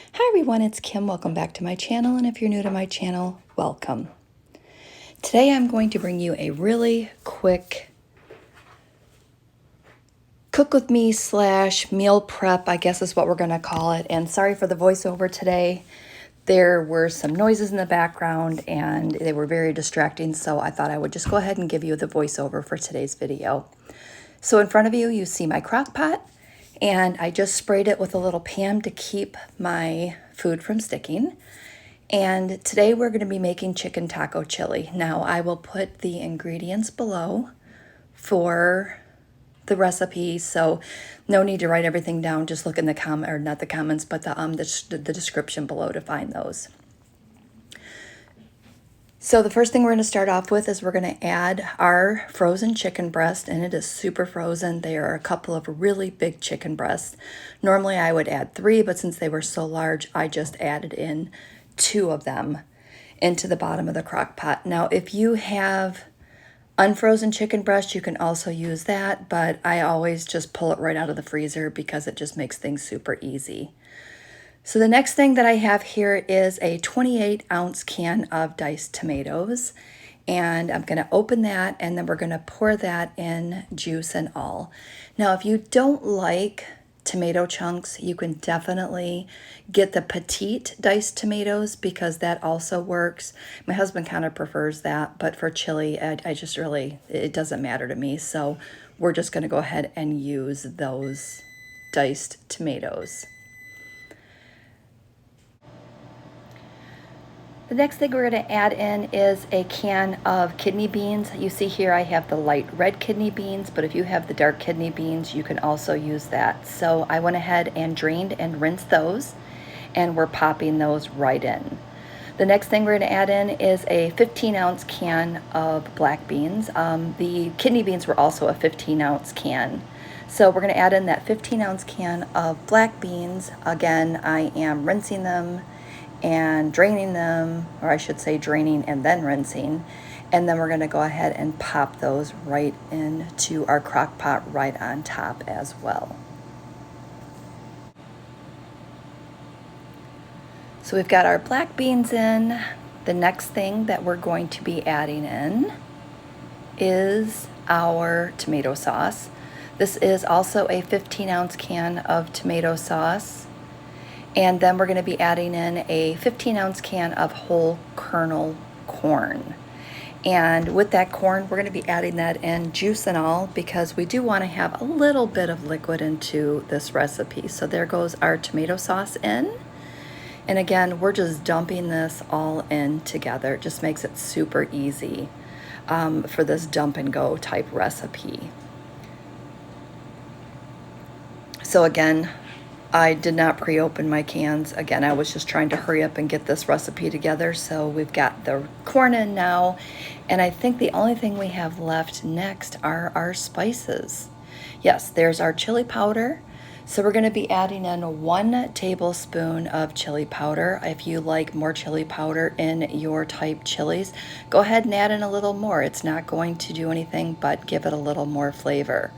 Hi everyone, it's Kim. Welcome back to my channel, and if you're new to my channel, welcome. Today I'm going to bring you a really quick cook with me / meal prep, I guess is what we're going to call it. And sorry for the voiceover today. There were some noises in the background and they were very distracting, so I thought I would just go ahead and give you the voiceover for today's video. So in front of you, you see my crock pot. And I just sprayed it with a little Pam to keep my food from sticking. And today we're going to be making chicken taco chili. Now I will put the ingredients below for the recipe, so no need to write everything down. Just look in the the description below to find those. So the first thing we're going to start off with is we're going to add our frozen chicken breast, and it is super frozen. They are a couple of really big chicken breasts. Normally I would add 3, but since they were so large, I just added in 2 of them into the bottom of the crock pot. Now, if you have unfrozen chicken breast, you can also use that, but I always just pull it right out of the freezer because it just makes things super easy. So the next thing that I have here is a 28-ounce can of diced tomatoes, and I'm going to open that, and then we're going to pour that in, juice and all. Now, if you don't like tomato chunks, you can definitely get the petite diced tomatoes because that also works. My husband kind of prefers that, but for chili, it doesn't matter to me, so we're just going to go ahead and use those diced tomatoes. The next thing we're going to add in is a can of kidney beans. You see here I have the light red kidney beans, but if you have the dark kidney beans, you can also use that. So I went ahead and drained and rinsed those, and we're popping those right in. The next thing we're going to add in is a 15-ounce can of black beans. The kidney beans were also a 15-ounce can. So we're going to add in that 15-ounce can of black beans. Again, I am rinsing them and draining them, or I should say draining and then rinsing, and then we're going to go ahead and pop those right into our crock pot right on top as well. So we've got our black beans in. The next thing that we're going to be adding in is our tomato sauce. This is also a 15-ounce can of tomato sauce. And then we're going to be adding in a 15-ounce can of whole kernel corn. And with that corn, we're going to be adding that in, juice and all, because we do want to have a little bit of liquid into this recipe. So there goes our tomato sauce in. And again, we're just dumping this all in together. It just makes it super easy for this dump and go type recipe. So again, I did not pre-open my cans. Again, I was just trying to hurry up and get this recipe together. So we've got the corn in now, and I think the only thing we have left next are our spices. Yes, there's our chili powder. So we're going to be adding in 1 tablespoon of chili powder. If you like more chili powder in your type chilies, go ahead and add in a little more. It's not going to do anything but give it a little more flavor.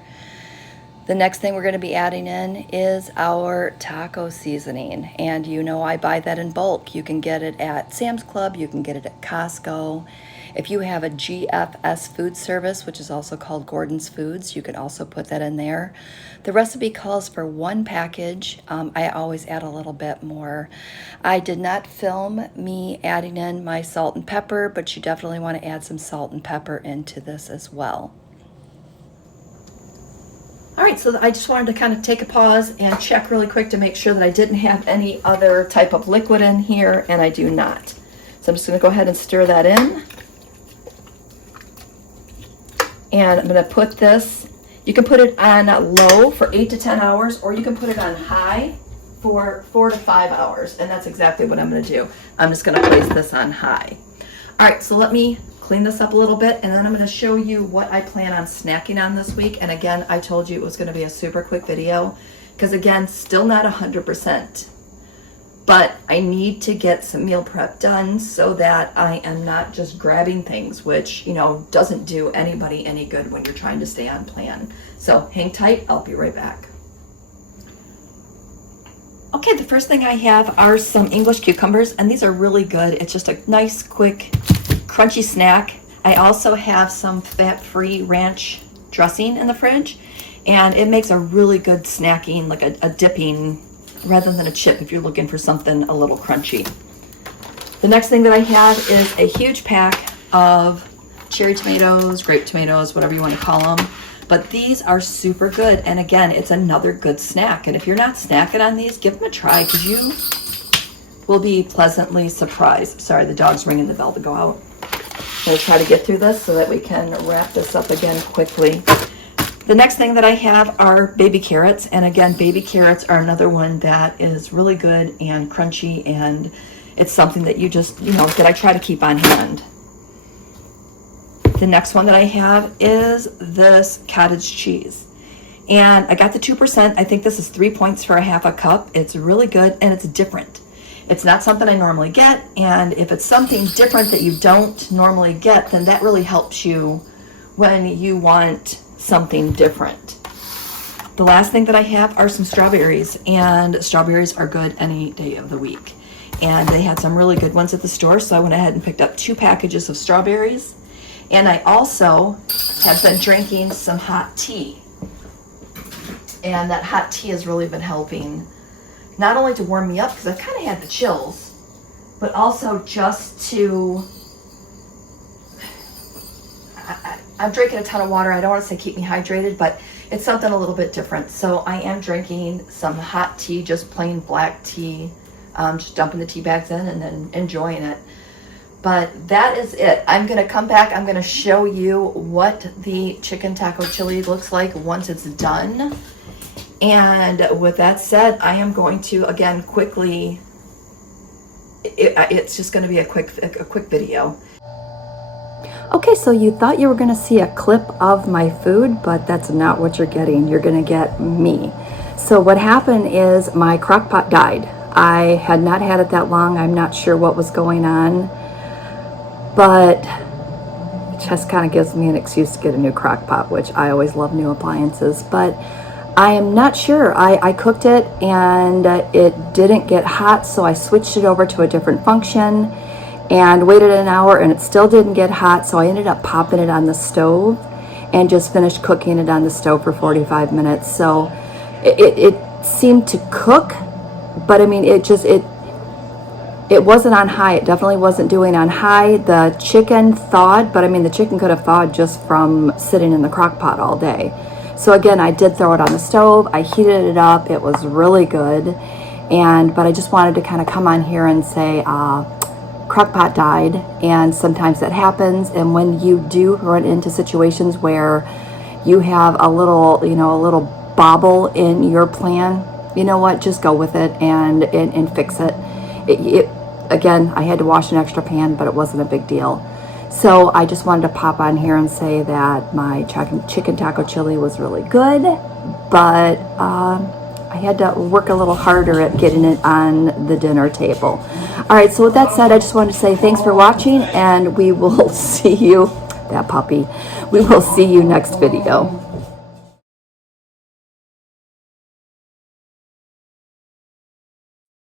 The next thing we're going to be adding in is our taco seasoning, and you know I buy that in bulk. You can get it at Sam's Club, you can get it at Costco. If you have a GFS food service, which is also called Gordon's Foods, you can also put that in there. The recipe calls for 1 package. I always add a little bit more. I did not film me adding in my salt and pepper, but you definitely want to add some salt and pepper into this as well. All right, so I just wanted to kind of take a pause and check really quick to make sure that I didn't have any other type of liquid in here, and I do not. So I'm just going to go ahead and stir that in. And I'm going to put this, you can put it on low for 8 to 10 hours, or you can put it on high for 4 to 5 hours, and that's exactly what I'm going to do. I'm just going to place this on high. All right, so let me clean this up a little bit, and then I'm going to show you what I plan on snacking on this week. And again, I told you it was going to be a super quick video because again, still not 100%, but I need to get some meal prep done so that I am not just grabbing things, which, you know, doesn't do anybody any good when you're trying to stay on plan. So hang tight, I'll be right back. Okay, the first thing I have are some English cucumbers, and these are really good. It's just a nice, quick, crunchy snack. I also have some fat-free ranch dressing in the fridge, and it makes a really good snacking, like a dipping, rather than a chip if you're looking for something a little crunchy. The next thing that I have is a huge pack of cherry tomatoes, grape tomatoes, whatever you want to call them. But these are super good, and again, it's another good snack. And if you're not snacking on these, give them a try, because you will be pleasantly surprised. Sorry, the dog's ringing the bell to go out. We'll try to get through this so that we can wrap this up again quickly. The next thing that I have are baby carrots, and again, baby carrots are another one that is really good and crunchy, and it's something that you just, that I try to keep on hand. The next one that I have is this cottage cheese. And I got the 2%. I think this is 3 points for a half a cup. It's really good, and it's different. It's not something I normally get, and if it's something different that you don't normally get, then that really helps you when you want something different. The last thing that I have are some strawberries, and strawberries are good any day of the week. And they had some really good ones at the store, so I went ahead and picked up 2 packages of strawberries. And I also have been drinking some hot tea. And that hot tea has really been helping, not only to warm me up, because I've kind of had the chills, but also just to, I'm drinking a ton of water. I don't want to say keep me hydrated, but it's something a little bit different. So I am drinking some hot tea, just plain black tea, just dumping the tea bags in and then enjoying it. But that is it. I'm going to come back. I'm going to show you what the chicken taco chili looks like once it's done. And with that said, I am going to, again, quickly, it's just going to be a quick video. Okay, so you thought you were going to see a clip of my food, but that's not what you're getting. You're going to get me. So what happened is my crock pot died. I had not had it that long. I'm not sure what was going on. But it just kind of gives me an excuse to get a new crock pot, which I always love new appliances. But I am not sure. I cooked it and it didn't get hot, so I switched it over to a different function and waited an hour, and it still didn't get hot, so I ended up popping it on the stove and just finished cooking it on the stove for 45 minutes. So it seemed to cook, but I mean, it wasn't on high. It definitely wasn't doing on high. The chicken thawed, but I mean, the chicken could have thawed just from sitting in the crock pot all day. So again, I did throw it on the stove. I heated it up. It was really good. But I just wanted to kind of come on here and say, crock pot died, and sometimes that happens. And when you do run into situations where you have a little bobble in your plan, you know what, just go with it and fix it. Again, I had to wash an extra pan, but it wasn't a big deal. So I just wanted to pop on here and say that my chicken taco chili was really good, but I had to work a little harder at getting it on the dinner table. All right, so with that said, I just wanted to say thanks for watching, and we will see you, that puppy, we will see you next video.